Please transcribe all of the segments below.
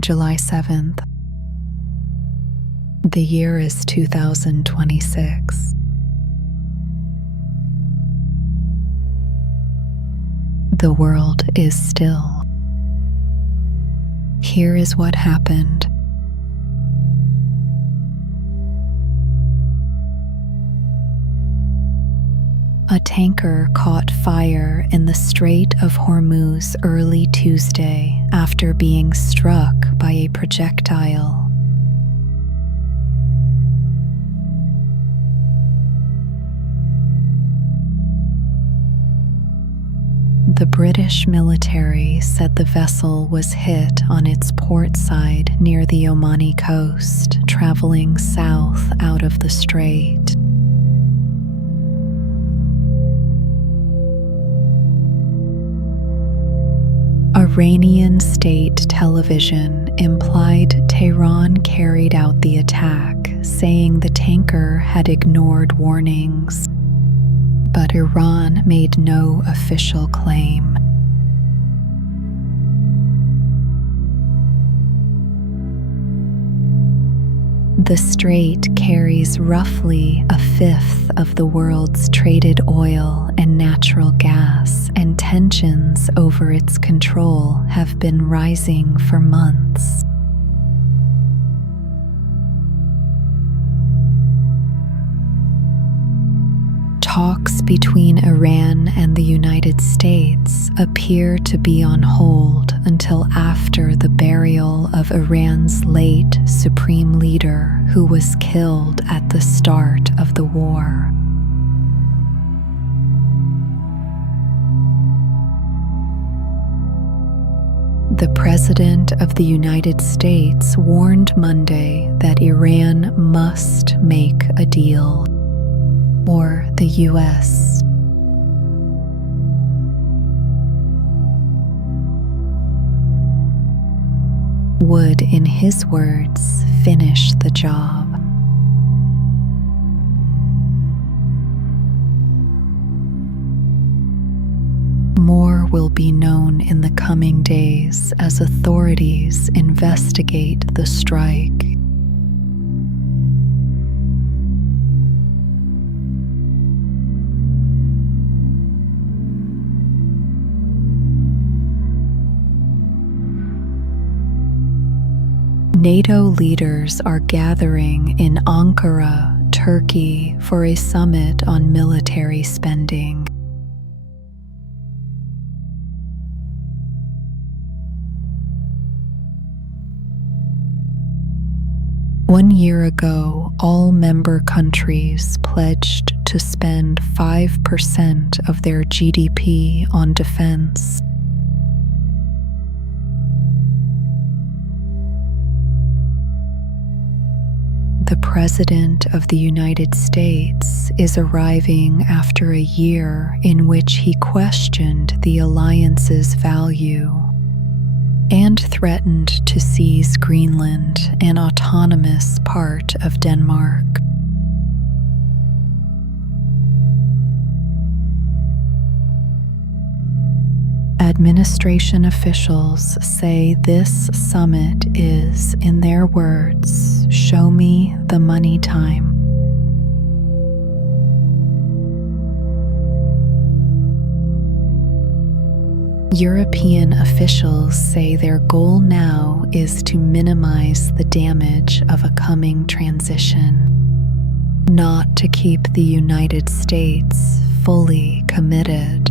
July 7th. The year is 2026. The world is still. Here is what happened. A tanker caught fire in the Strait of Hormuz early Tuesday after being struck by a projectile. The British military said the vessel was hit on its port side near the Omani coast, traveling south out of the strait. Iranian state television implied Tehran carried out the attack, saying the tanker had ignored warnings. But Iran made no official claim. The strait carries roughly a fifth of the world's traded oil and natural gas, and tensions over its control have been rising for months. Talks between Iran and the United States appear to be on hold until after the burial of Iran's late supreme leader, who was killed at the start of the war. The President of the United States warned Monday that Iran must make a deal, or the U.S. would, in his words, finish the job. More will be known in the coming days as authorities investigate the strike. NATO leaders are gathering in Ankara, Turkey, for a summit on military spending. One year ago, all member countries pledged to spend 5% of their GDP on defense. The President of the United States is arriving after a year in which he questioned the alliance's value and threatened to seize Greenland, an autonomous part of Denmark. Administration officials say this summit is, in their words, "show me the money time." European officials say their goal now is to minimize the damage of a coming transition, not to keep the United States fully committed.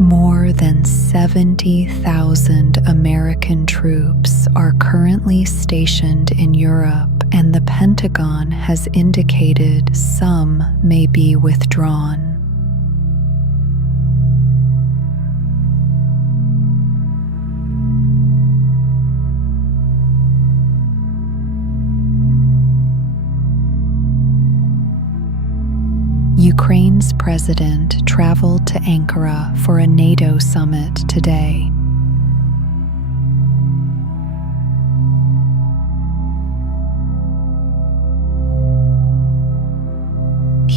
More than 70,000 American troops are currently stationed in Europe, and the Pentagon has indicated some may be withdrawn. Ukraine's president traveled to Ankara for a NATO summit today.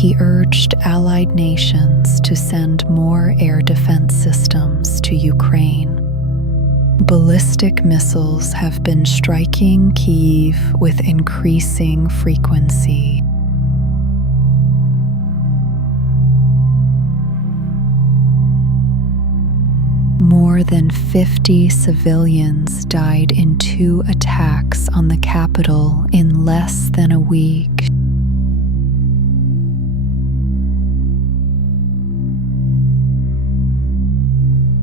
he urged allied nations to send more air defense systems to Ukraine. Ballistic missiles have been striking Kyiv with increasing frequency. More than 50 civilians died in 2 attacks on the capital in less than a week.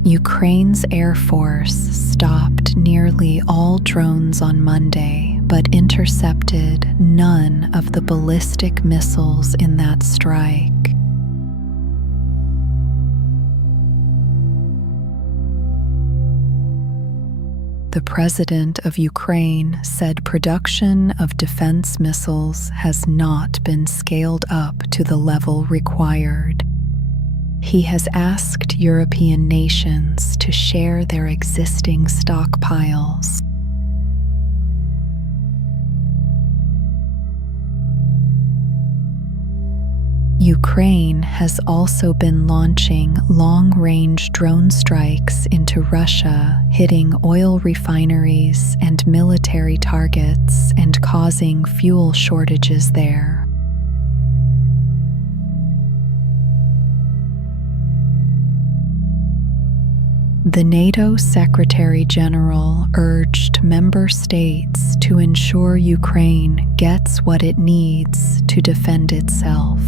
Ukraine's Air Force stopped nearly all drones on Monday, but intercepted none of the ballistic missiles in that strike. The president of Ukraine said production of defense missiles has not been scaled up to the level required. He has asked European nations to share their existing stockpiles. Ukraine has also been launching long-range drone strikes into Russia, hitting oil refineries and military targets and causing fuel shortages there. The NATO Secretary General urged member states to ensure Ukraine gets what it needs to defend itself.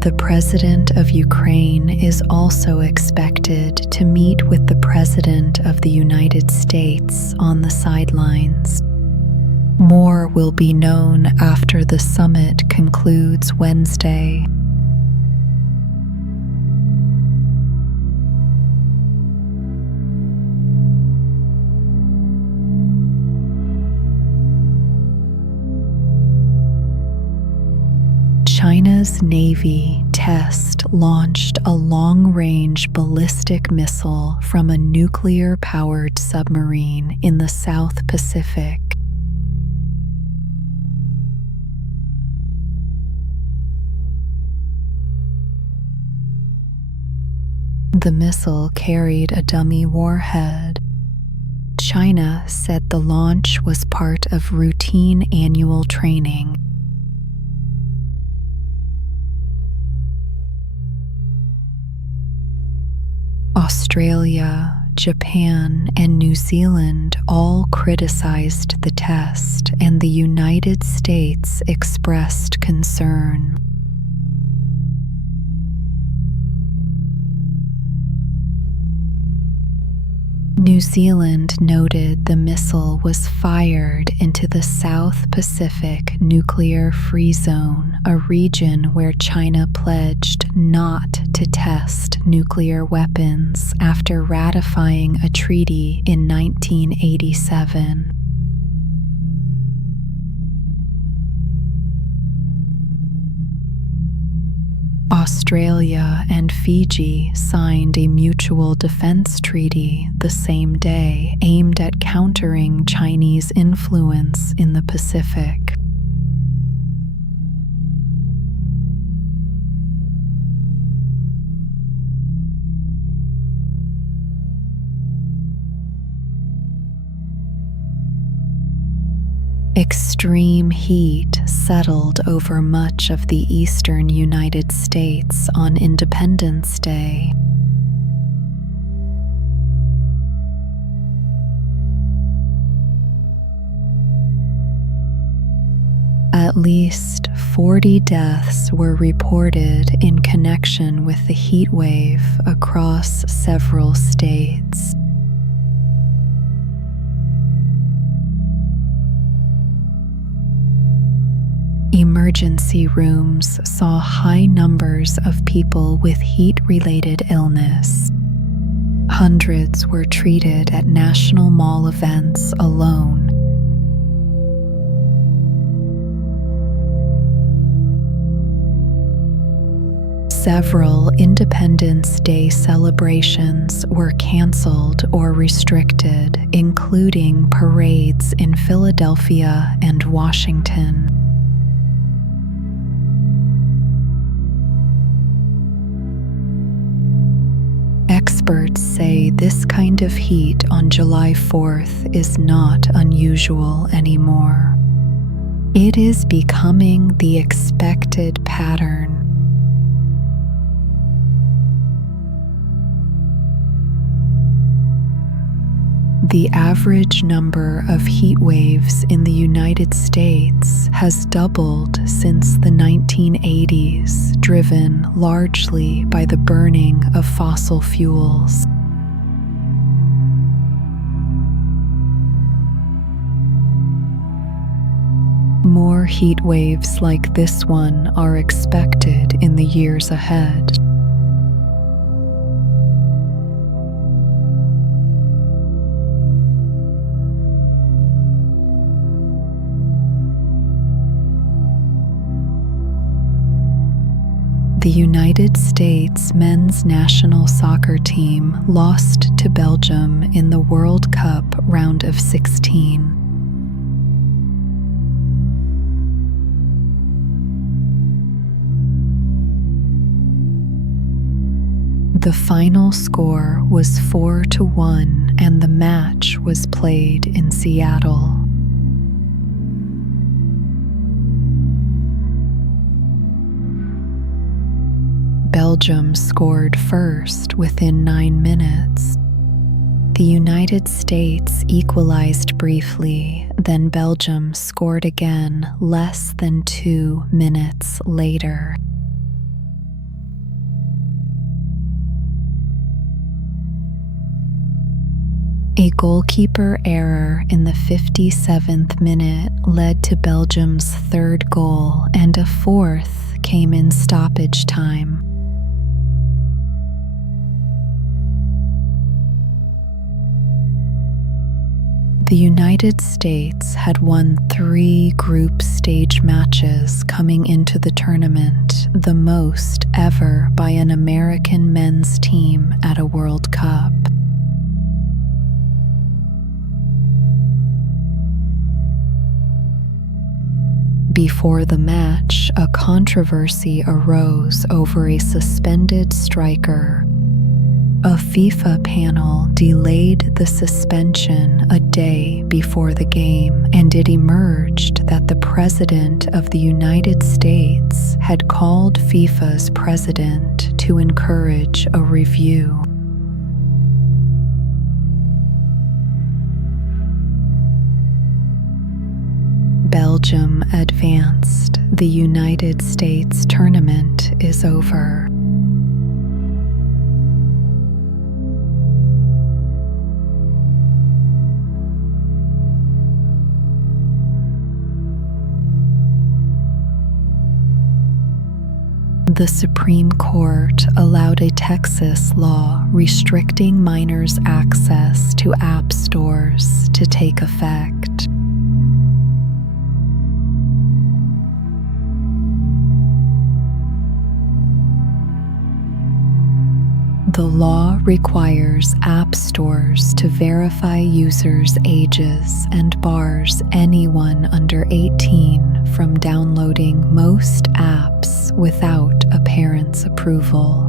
The President of Ukraine is also expected to meet with the President of the United States on the sidelines. More will be known after the summit concludes Wednesday. China's Navy launched a long-range ballistic missile from a nuclear-powered submarine in the South Pacific. The missile carried a dummy warhead. China said the launch was part of routine annual training. Australia, Japan, and New Zealand all criticized the test, and the United States expressed concern. New Zealand noted the missile was fired into the South Pacific Nuclear Free Zone, a region where China pledged not to test nuclear weapons after ratifying a treaty in 1987. Australia and Fiji signed a mutual defense treaty the same day aimed at countering Chinese influence in the Pacific. Extreme heat settled over much of the eastern United States on Independence Day. At least 40 deaths were reported in connection with the heat wave across several states. Emergency rooms saw high numbers of people with heat-related illness. Hundreds were treated at National Mall events alone. Several Independence Day celebrations were canceled or restricted, including parades in Philadelphia and Washington. Experts say this kind of heat on July 4th is not unusual anymore. It is becoming the expected pattern. The average number of heat waves in the United States has doubled since the 1980s, driven largely by the burning of fossil fuels. More heat waves like this one are expected in the years ahead. The United States men's national soccer team lost to Belgium in the World Cup round of 16. The final score was 4-1, and the match was played in Seattle. Belgium scored first within 9 minutes. The United States equalized briefly, then Belgium scored again less than 2 minutes later. A goalkeeper error in the 57th minute led to Belgium's third goal, and a fourth came in stoppage time. The United States had won 3 group stage matches coming into the tournament, the most ever by an American men's team at a World Cup. Before the match, a controversy arose over a suspended striker. A FIFA panel delayed the suspension a day before the game, and it emerged that the President of the United States had called FIFA's president to encourage a review. Belgium advanced. The United States tournament is over. The Supreme Court allowed a Texas law restricting minors' access to app stores to take effect. The law requires app stores to verify users' ages and bars anyone under 18 from downloading most apps without a parent's approval.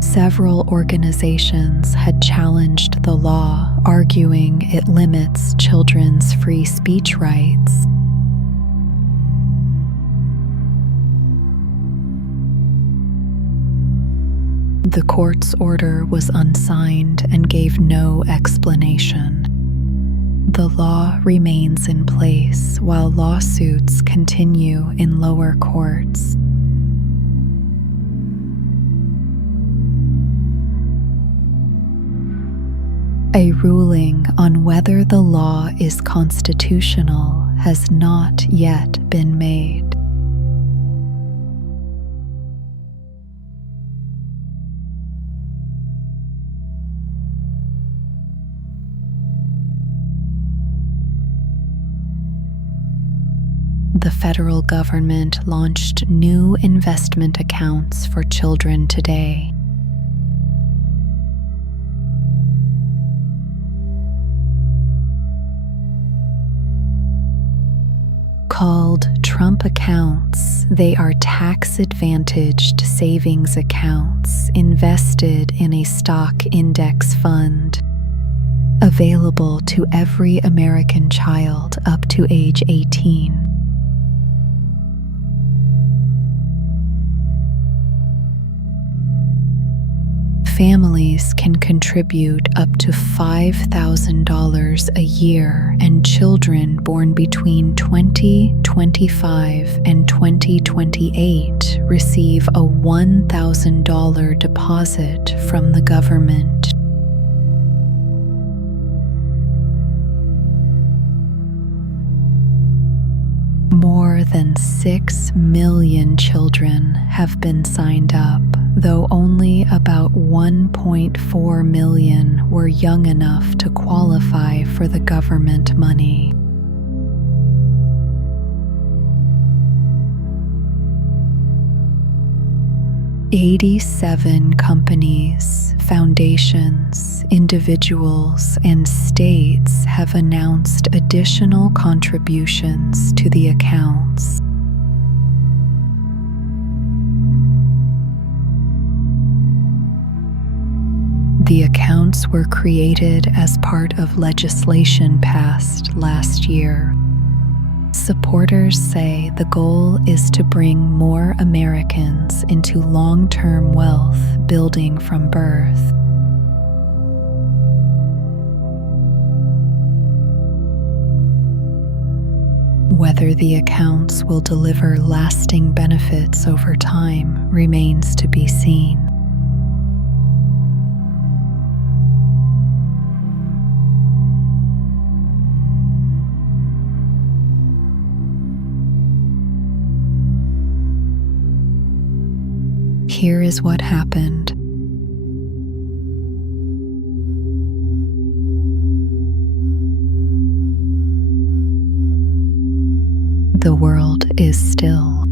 Several organizations had challenged the law, arguing it limits children's free speech rights. The court's order was unsigned and gave no explanation. The law remains in place while lawsuits continue in lower courts. A ruling on whether the law is constitutional has not yet been made. federal government launched new investment accounts for children today. Called Trump accounts, they are tax-advantaged savings accounts invested in a stock index fund, available to every American child up to age 18. Families can contribute up to $5,000 a year, and children born between 2025 and 2028 receive a $1,000 deposit from the government. More than 6 million children have been signed up, though only about 1.4 million were young enough to qualify for the government money. "87 companies, foundations, individuals, and states have announced additional contributions to the accounts. The accounts were created as part of legislation passed last year. Supporters say the goal is to bring more Americans into long-term wealth building from birth. Whether the accounts will deliver lasting benefits over time remains to be seen. Here is what happened. The world is still.